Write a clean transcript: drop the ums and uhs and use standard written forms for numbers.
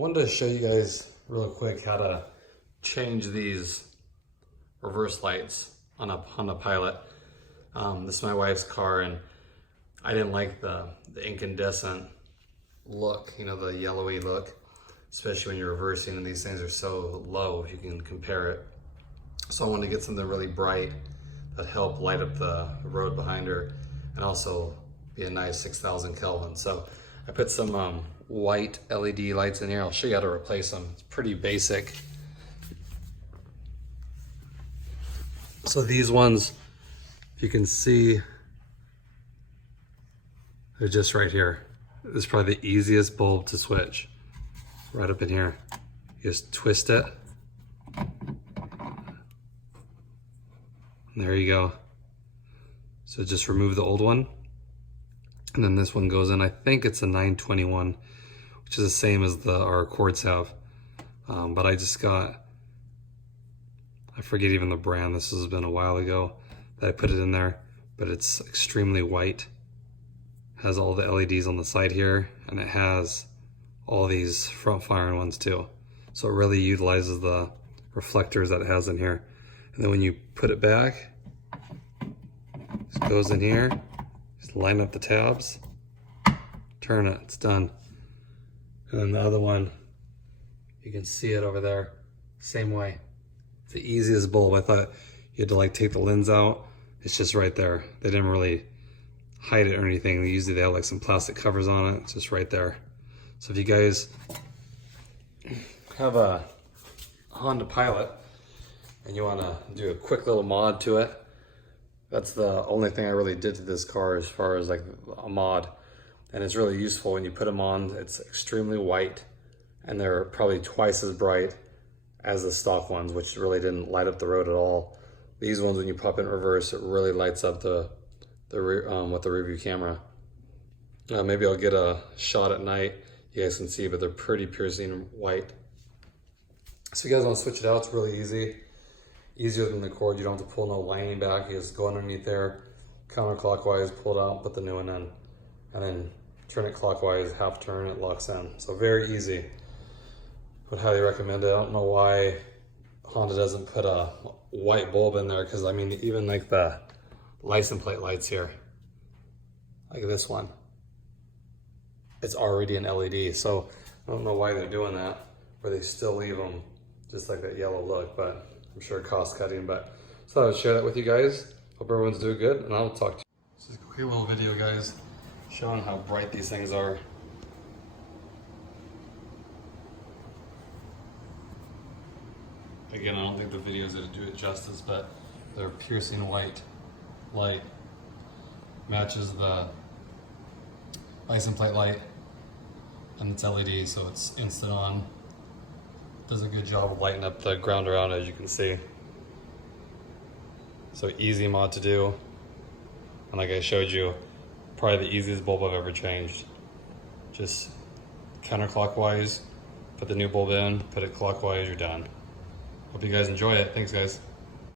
Wanted to show you guys real quick how to change these reverse lights on a Honda Pilot. This is my wife's car, and I didn't like the incandescent look, you know, the yellowy look, especially when you're reversing and these things are so low, if you can compare it. So I wanted to get something really bright that helped light up the road behind her and also be a nice 6,000 Kelvin. So I put some white LED lights in here. I'll show you how to replace them. It's pretty basic. So these ones, if you can see, they're just right here. This is probably the easiest bulb to switch. Right up in here. You just twist it. And there you go. So just remove the old one. And then this one goes in. I think it's a 921, which is the same as our Accords have. But I just got, I forget even the brand. This has been a while ago that I put it in there, but it's extremely white. Has all the LEDs on the side here, and it has all these front firing ones too. So it really utilizes the reflectors that it has in here. And then when you put it back, just goes in here, just line up the tabs, turn it, it's done. And then the other one, you can see it over there, same way. It's the easiest bulb. I thought you had to like take the lens out. It's just right there. They didn't really hide it or anything. Usually they have like some plastic covers on it. It's just right there. So if you guys have a Honda Pilot and you want to do a quick little mod to it, that's the only thing I really did to this car as far as like a mod. And it's really useful when you put them on. It's extremely white and they're probably twice as bright as the stock ones, which really didn't light up the road at all. These ones, when you pop in reverse, it really lights up with the rear view camera. Maybe I'll get a shot at night, you guys can see, but they're pretty piercing white. So if you guys want to switch it out, it's really easy. Easier than the Accord. You don't have to pull no lining back. You just go underneath there, counterclockwise, pull it out, put the new one in, and then turn it clockwise, half turn, it locks in. So very easy. Would highly recommend it. I don't know why Honda doesn't put a white bulb in there, because I mean, even like the license plate lights here, like this one, it's already an LED. So I don't know why they're doing that, where they still leave them just like that yellow look, but I'm sure cost cutting. But so I would share that with you guys. Hope everyone's doing good, and I'll talk to you. This is a quick little video, guys, showing how bright these things are. Again, I don't think the videos that do it justice, but they're piercing white light. Matches the license plate light, and it's LED, so it's instant on. Does a good job of lighting up the ground around, as you can see. So easy mod to do. And like I showed you, probably the easiest bulb I've ever changed. Just counterclockwise, put the new bulb in, put it clockwise, you're done. Hope you guys enjoy it. Thanks, guys.